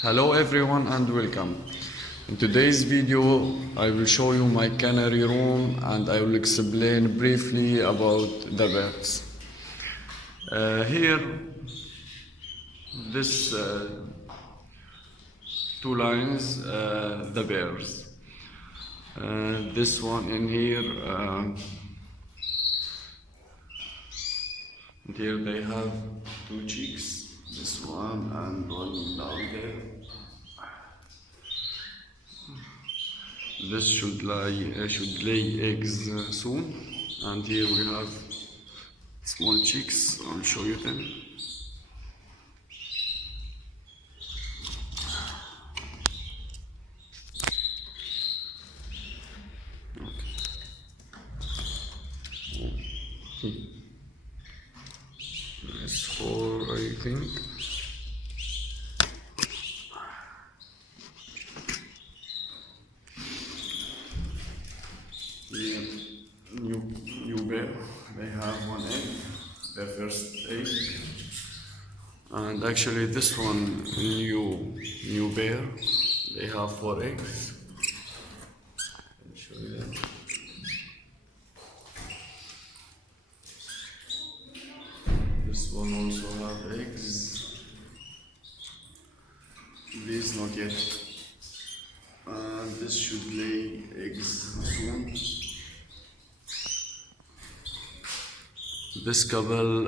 Hello everyone and welcome. In today's video I will show you my canary room and I will explain briefly about the birds. Here this two lines, the bears. This one in here, and here they have two chicks. This one and one down there. This should lay eggs soon, and here we have small chicks. I'll show you them. Okay. There's four, I think. Yeah, new bear. They have one egg, their first egg, and actually this one new bear. They have four eggs. I'll show you that. This one also have eggs. These not yet. This should lay eggs soon. This couple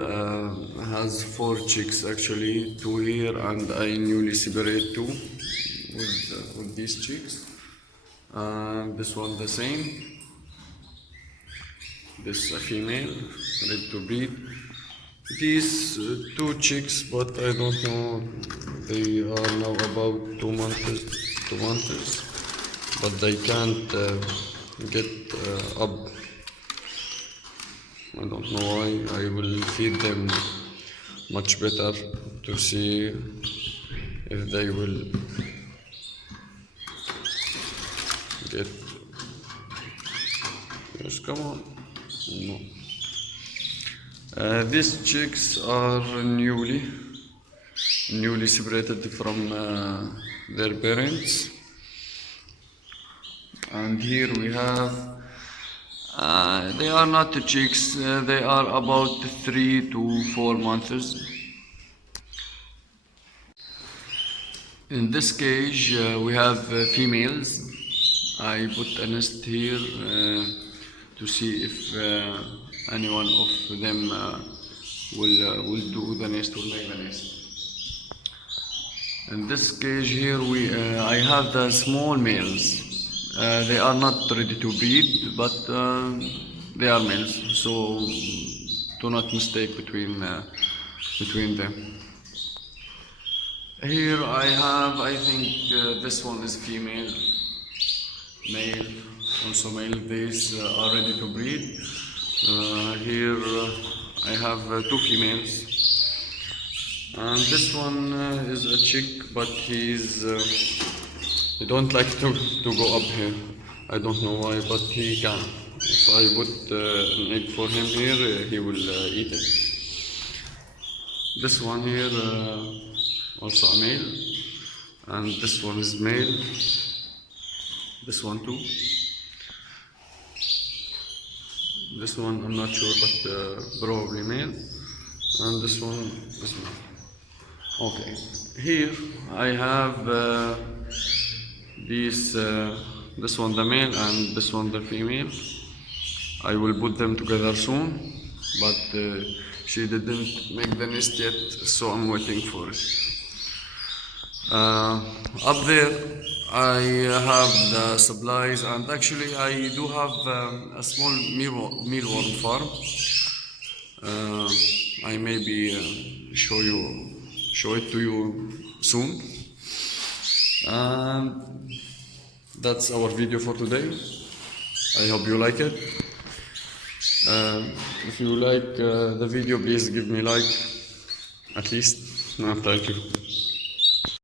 has four chicks actually, two here, and I newly separate two with these chicks. This one the same. This a female, ready to breed. These two chicks, but I don't know. They are now about 2 months, but they can't get up. I don't know why. I will feed them much better to see if they will get. Yes, come on. No. These chicks are newly separated from their parents, and here we have. They are not chicks, they are about 3 to 4 months. In this cage we have females. I put a nest here to see if any one of them will do the nest, will make the nest. In this cage here I have the small males. They are not ready to breed, but they are males, so do not mistake between them. Here I have, I think this one is female, male, also male. These are ready to breed. Here I have two females, and this one is a chick, but he don't like to go up here. I don't know why, but he can. If I put an egg for him here, he will eat it. This one here, also a male, and this one is male. This one too. This one I'm not sure, but probably male. And this one is male. Okay. Here I have. This one the male and this one the female. I will put them together soon, but she didn't make the nest yet, so I'm waiting for it. Up there I have the supplies, and actually I do have a small mealworm farm. I maybe show it to you soon. And that's our video for today. I hope you like it. If you like the video, please give me like at least. No, thank you.